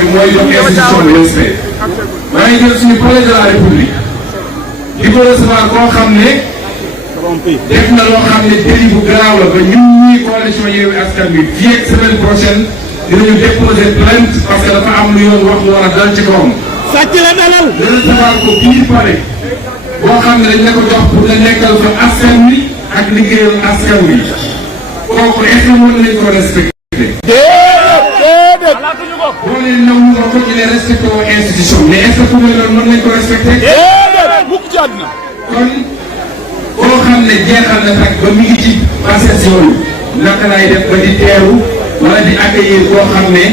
bi mooy jox institution bi respect maa ngi jël suñu palais de la république di ko recevoir koo xam ne def na loo xam ne délit bu garaaw la ba ñun ñii coalition Yewwi Askan Wi fii ak semaine prochaine dinañu déposer plainte parce que dafa am lu yoon wax lu war a dal ci kawam. sàcc la dalal. nga recevoir ko biir palais boo xam ne dañ la ko jox pour nga nekkal fa askan wi ak liggéeyal askan wi kooku est-ce que mën nañ ko respecté. boo leen nangu nga ko ci les respecté aux institutions mais est-ce que fu mu loolu mën nañ ko respecté. mukk ci àdduna. kon koo xam ne jeexal na tak ba mi ngi ci passage yooyu naka lay def ba di teeru wala di accueillir koo xam ne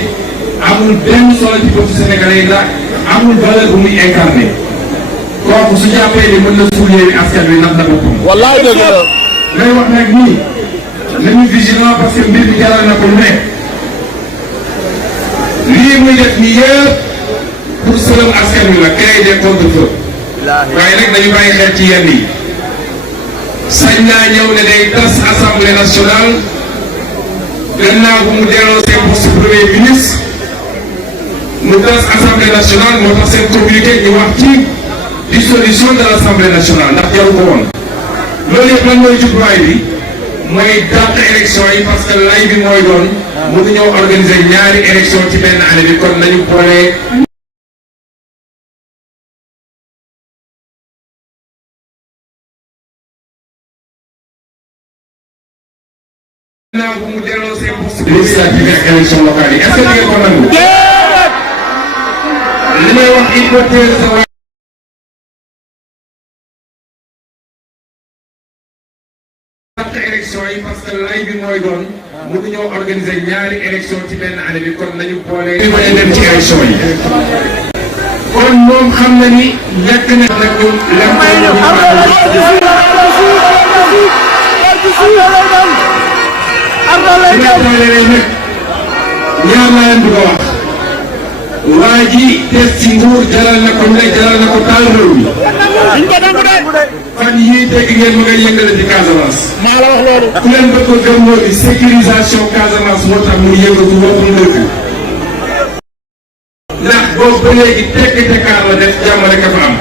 amul benn solo ci bopp Sénégalais yi ndax amul valeur bu muy incarné kooku su jàppee ni mën na suul Yewwi Askan Wi ndax na boppam. wallaay dëgg la. ngay wax nag nii nañu vigilant parce que mbir bi jaral na ko lu nekk lii muy def nii yëpp pour sëlëm askan wi la créer des contre-feux waaye nag dañu bàyyi xel ci yenn yi sañ naa ñëw ne day tas assemblée nationale gannaaw bu mu delloo seen poste premier ministre mu tas assemblée nationale moo tax seen communiqué ñu wax ci dissolution de l' assemblée nationale ndax jaru ko woon loolu yëpp lan mooy jubluwaay bi mooy dàq élection yi parce que lay bi mooy doon mënuñoo organiser ñaari élection ci benn année bi kon nañu boole. gannaaw bu mu delloo seen poste législative ak élection locale yi est-ce que di ngeen ko nangu. li may wax il faut teel sa waa. élection yi parce que lay bi mooy doon mënuñoo organiser ñaari élection ci benn année bi kon nañu boole. ñu bañ a dem ci élection yi. kon moom xam na ni lekk na nag ñun ñaar laa leen bëgg a wax waa ji des ci nguur jaral na ko nekk jaral na ko taal réew mi fan yii dégg ngeen ma ngay yëngale ci Casamance. maa la wax loolu. ku leen bëgg a gëm moo di sécurisation Casamance moo tax mu yëngatu waxul dëgg ndax boobu ba léegi tekk tekkaar la def jàmm rek a fa am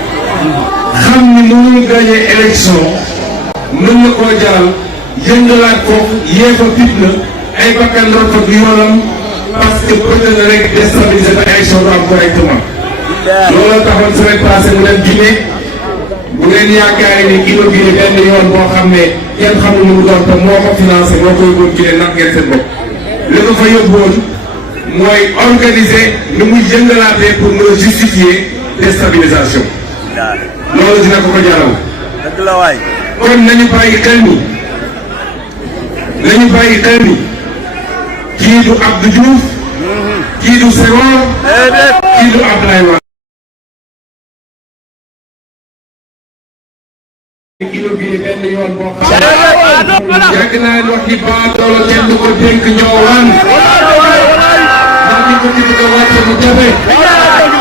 xam ni mënul gagné élection mën na koo jaral yëngalaat ko yee fa fitna ay bakkan rot fa du yoonam parce que bëgg na rek déstabiliser ba élection du am correctement looloo taxoon semaine passée mu dem Guinée bu ngeen yaakaaree ni inauguré benn yoon boo xam ne kenn xamul nu mu doon te moo ko financé moo ko yóbbuwoon Guinée ndax ngeen seen bopp li ko fa yóbbuwoon mooy organiser nu muy yëngalaatee pour mën a justifier déstabilisation loolu dina ko ko jaral. dëgg la waay. kon nañu bàyyi xel ni kii du Abdou Diouf kii du Senghor kii du Abdoulaye Wade. inauguré benn yoon boo xam ne yàgg naa leen wax ni baadoolo kenn du ko dénk ñoowaan ndax ñi ko ci bëgg a wàcce mu jafe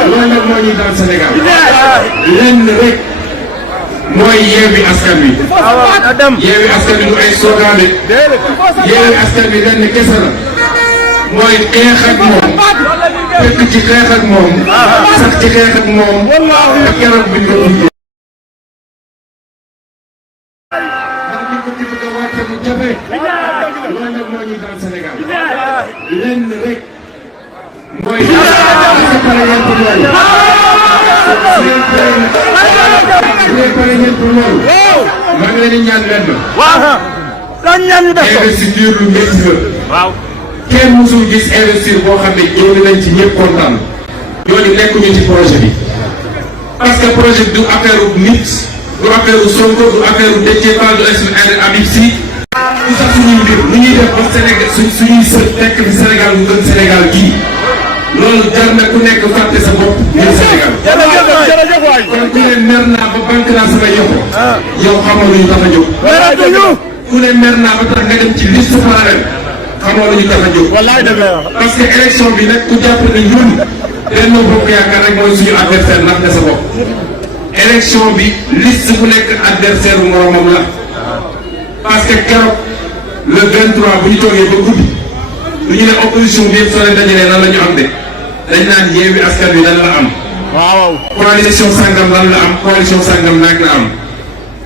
loolu nag moo ñuy daan Sénégal lenn rek mooy Yewwi Askan Wi Yewwi Askan Wi du ay slogan de Yewwi Askan Wi lenn kese la mooy xeex ak moom fekk ci xeex ak moom sax ci xeex ak moom ba keroog bi ñu ko loolu nag moo ñuy daan Sénégal lenn rek mooy pare ngeen pour loolu pare ngeen pour loolu maa ngi leen di ñaan lenn investiture lu métti la kenn musul gis investir boo xam ne jóge nañ ci ñëpp kontaan ñooñu nekkuñu ci projet bi parce que projet bi du affaire nit du affaire Sonko du affaire Déthié Fall du Habib Sy tout ça suñuy mbir lu ñuy def ba Sénégal suñuy sët tekk fi Sénégal mu gën Sénégal gii loolu jar na ku nekk fàtte sa bopp ngir Sénégal kon ku ne mer naa ba banque naa sama yoxo yow xamoo lu ñu tax a jóg ku ne mer naa ba tax nga dem ci liste parallèle xamoo lu ñu tax a jóg parce que élection bi nag ku jàpp ne ñun Benno Bokk Yaakaar rek mooy suñu adversaire ndax ne sa bopp élection bi liste bu nekk adversaire bu moromam la parce que keroog le 23 bu ñu toogee ba guddi lu ñu ne opposition bi yëpp soo leen dajalee nan la ñu am de dañ naan Yewwi Askan Wi lan la am. waaw. coalition sangam lan la am coalition sangam nag la am.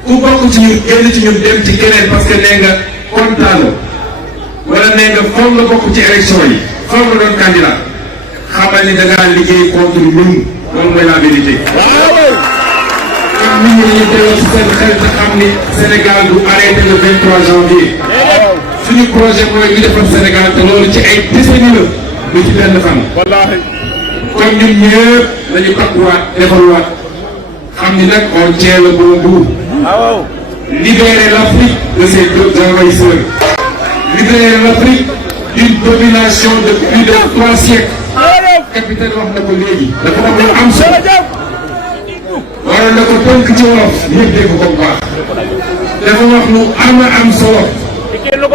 ku bokk ci ñun génn ci ñun dem ci keneen parce que nee nga kontaanoo wala nee nga foog nga bokk ci élection yi foog nga doon candidat xamal ni da ngaa liggéey contre ñun loolu mooy la vérité. nit ñi dañuy delloo ci seen xel te xam ni Sénégal du arrêté le 23 janvier. suñu projet mooy ñu defar Sénégal te loolu ci ay décennies la lu ci benn fan. kon ñun ñëpp dañu takkuwaat defarwaat xam ni nag on tient le bon bout. Libérer l'Afrique de ses deux envahisseurs. Libérer l'Afrique d'une domination de plus de 3 siècles. capitaine wax na ko léegi. dafa am lu am solo. waroon na ko tënk ci wolof ñëpp dégg ko bu baax. dafa wax lu am solo.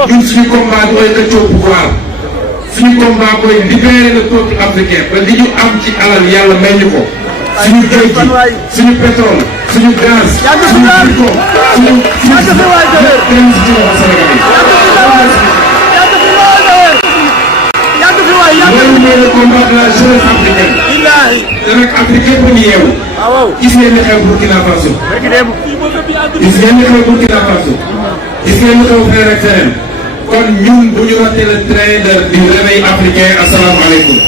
ñun suñu combat mooy xëccoo pouvoir. suñu combat mooy libérer le peuple africain ba li ñu am ci alal yàlla may ñu ko. suñu géej gi suñu pétrole suñu gaz suñu zircon suñu loolu mooy le combat de la jeunesse africaine. te nag Afrique yëpp ñu yeewu. gis ngeen ni xew Burkina Faso. gis ngeen ni xew Burkina Faso. gis ngeen ni xew feneen ak feneen. kon ñun bu ñu raté le train du réveil africain asalaamaaleykum.